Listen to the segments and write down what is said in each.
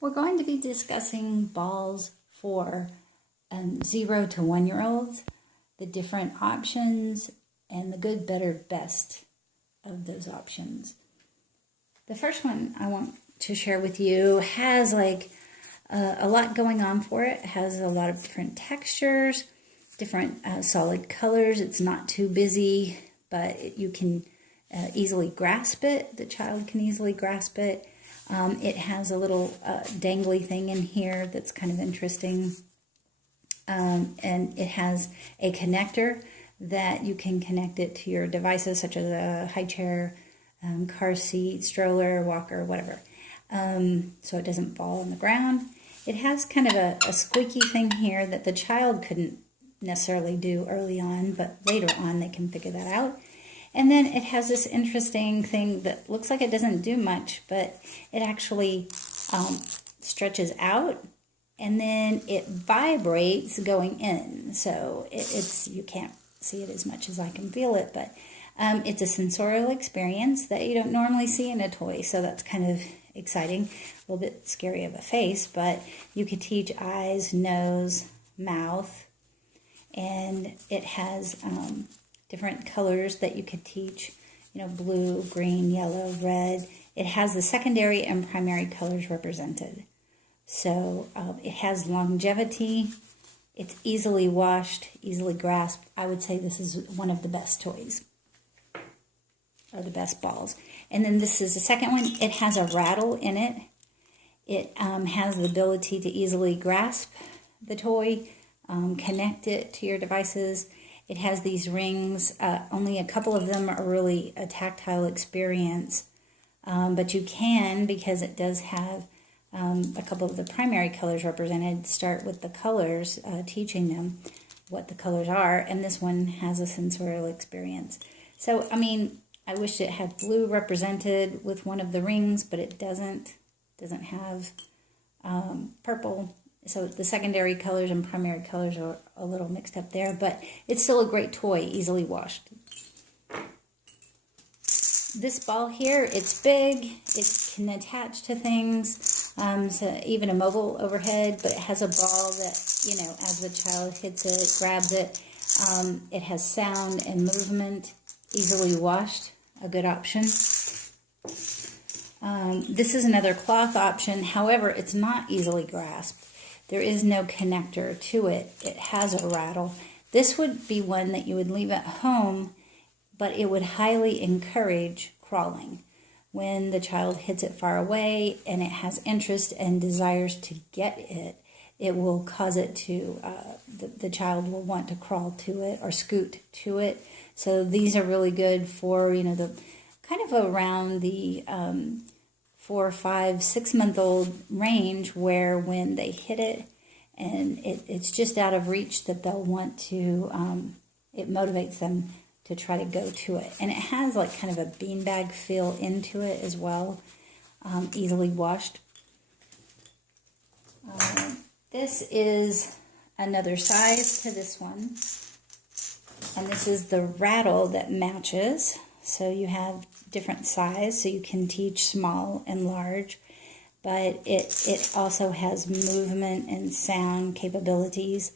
We're going to be discussing balls for 0 to 1 year olds, the different options, and the good, better, best of those options. The first one I want to share with you has a lot going on for it. It has a lot of different textures, different solid colors. It's not too busy, but you can easily grasp it. The child can easily grasp it. It has a little dangly thing in here that's kind of interesting. And it has a connector that you can connect it to your devices such as a high chair, car seat, stroller, walker, whatever. So it doesn't fall on the ground. It has kind of a squeaky thing here that the child couldn't necessarily do early on, but later on they can figure that out. And then it has this interesting thing that looks like it doesn't do much, but it actually stretches out, and then it vibrates going in. So it's you can't see it as much as I can feel it, but it's a sensorial experience that you don't normally see in a toy. So that's kind of exciting. A little bit scary of a face, but you could teach eyes, nose, mouth, and it has different colors that you could teach, blue, green, yellow, red. It has the secondary and primary colors represented. So it has longevity. It's easily washed, easily grasped. I would say this is one of the best toys, or the best balls. And then this is the second one. It has a rattle in it. It has the ability to easily grasp the toy, connect it to your devices. It has these rings. Only a couple of them are really a tactile experience. But you can, because it does have a couple of the primary colors represented, start with the colors, teaching them what the colors are. And this one has a sensorial experience. So, I wish it had blue represented with one of the rings, but it doesn't. It doesn't have purple. So the secondary colors and primary colors are a little mixed up there, but it's still a great toy, easily washed. This ball here, it's big, it can attach to things, so even a mobile overhead, but it has a ball that, as the child hits it, grabs it, it has sound and movement, easily washed, a good option. This is another cloth option, however, it's not easily grasped. There is no connector to it. It has a rattle. This would be one that you would leave at home, but it would highly encourage crawling. When the child hits it far away and it has interest and desires to get it, it will cause it to, the child will want to crawl to it or scoot to it. So these are really good for, the kind of around the 4, 5, 6 month old range, where when they hit it and it's just out of reach, that they'll want to, it motivates them to try to go to it. And it has kind of a beanbag feel into it as well, easily washed. This is another size to this one. And this is the rattle that matches. So you have different size, so you can teach small and large, but it also has movement and sound capabilities.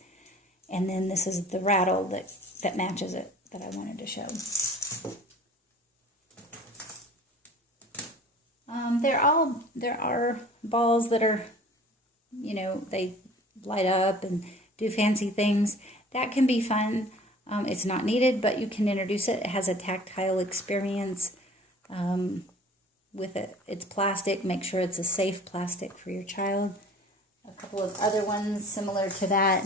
And then this is the rattle that matches it that I wanted to show. There are balls that are, they light up and do fancy things. That can be fun. It's not needed, but you can introduce it. It has a tactile experience with it. It's plastic. Make sure it's a safe plastic for your child. A couple of other ones similar to that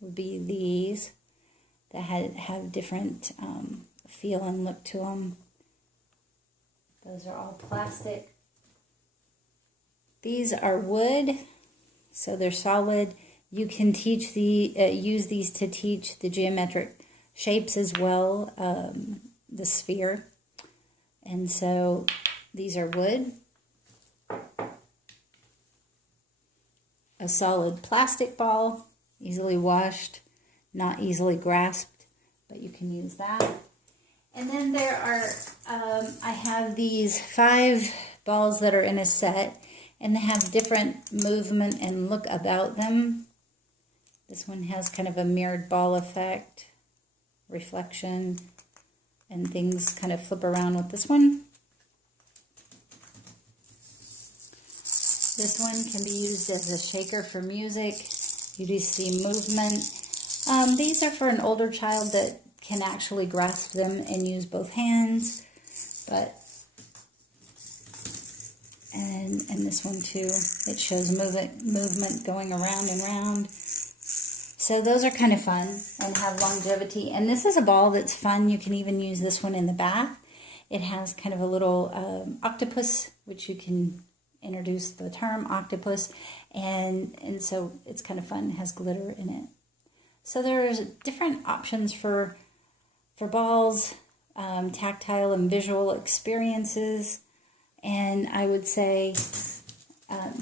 would be these that have different feel and look to them. Those are all plastic. These are wood, so they're solid. You can teach use these to teach the geometric shapes as well, the sphere. And so these are wood. A solid plastic ball, easily washed, not easily grasped, but you can use that. And then there are, I have these 5 balls that are in a set, and they have different movement and look about them. This one has kind of a mirrored ball effect, reflection, and things kind of flip around with this one. This one can be used as a shaker for music. You do see movement. These are for an older child that can actually grasp them and use both hands. And this one too, it shows movement going around and round. So those are kind of fun and have longevity. And this is a ball that's fun. You can even use this one in the bath. It has kind of a little octopus, which you can introduce the term octopus. And so it's kind of fun. It has glitter in it. So there's different options for balls, tactile and visual experiences. And I would say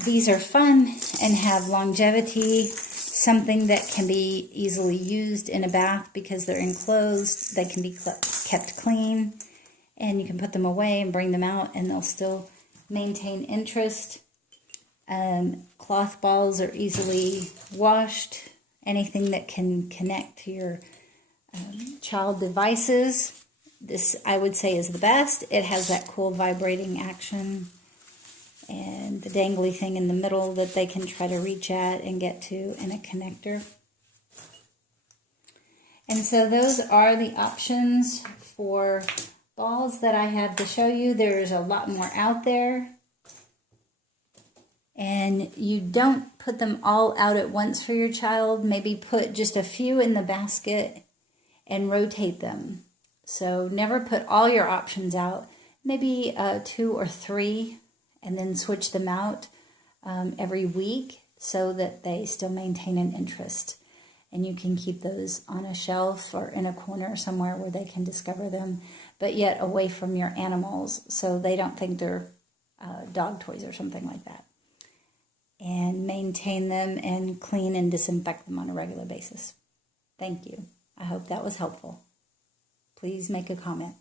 these are fun and have longevity, something that can be easily used in a bath because they're enclosed. They can be kept clean, and you can put them away and bring them out, and they'll still maintain interest. Cloth balls are easily washed. Anything that can connect to your child devices. This, I would say, is the best. It has that cool vibrating action and the dangly thing in the middle that they can try to reach at and get to, and a connector. And so those are the options for balls that I have to show you. There's a lot more out there. And you don't put them all out at once for your child. Maybe put just a few in the basket and rotate them. So never put all your options out, maybe 2 or 3, and then switch them out every week so that they still maintain an interest. And you can keep those on a shelf or in a corner somewhere where they can discover them, but yet away from your animals so they don't think they're dog toys or something like that. And maintain them and clean and disinfect them on a regular basis. Thank you. I hope that was helpful. Please make a comment.